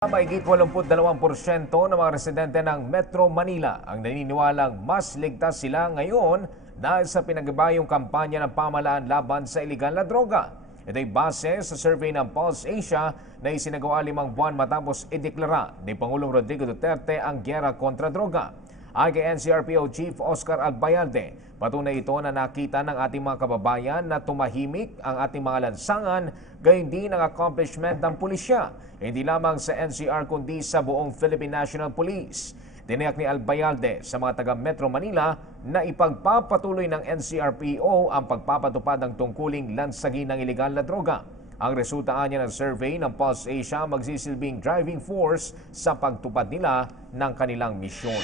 Mahigit 82% ng mga residente ng Metro Manila ang naniniwalang mas ligtas sila ngayon dahil sa pinagbabayong kampanya ng pamahalaan laban sa ilegal na droga. Ito'y base sa survey ng Pulse Asia na isinagawa 5 buwan matapos ideklara ni Pangulong Rodrigo Duterte ang giyera kontra droga. Ayon kay NCRPO Chief Oscar Albayalde, patunay ito na nakita ng ating mga kababayan na tumahimik ang ating mga lansangan gayon din ang accomplishment ng pulisya, hindi lamang sa NCR kundi sa buong Philippine National Police. Tiniyak ni Albayalde sa mga taga Metro Manila na ipagpapatuloy ng NCRPO ang pagpapatupad ng tungkuling lansagin ng ilegal na droga. Ang resulta niya ng survey ng Pulse Asia magsisilbing driving force sa pagtupad nila ng kanilang misyon.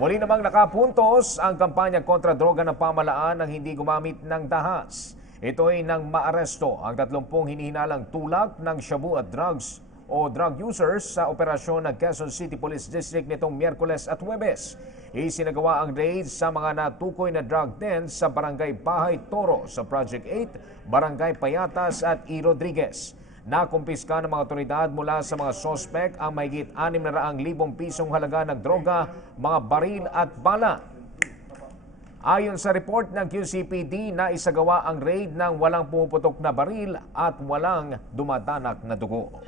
Muli namang nakapuntos ang kampanya kontra droga ng pamahalaan ng hindi gumamit ng dahas. Ito ay nang maaresto ang 30 hinihinalang tulak ng shabu at drugs o drug users sa operasyon ng Quezon City Police District nitong Miyerkules at Huwebes. Isinagawa ang raid sa mga natukoy na drug dens sa Barangay Bahay Toro sa Project 8, Barangay Payatas at E. Rodriguez. Nakumpiska ng mga otoridad mula sa mga sospek ang mahigit 600,000 pisong halaga ng droga, mga baril at bala. Ayon sa report ng QCPD, naisagawa ang raid ng walang pumuputok na baril at walang dumadanak na dugo.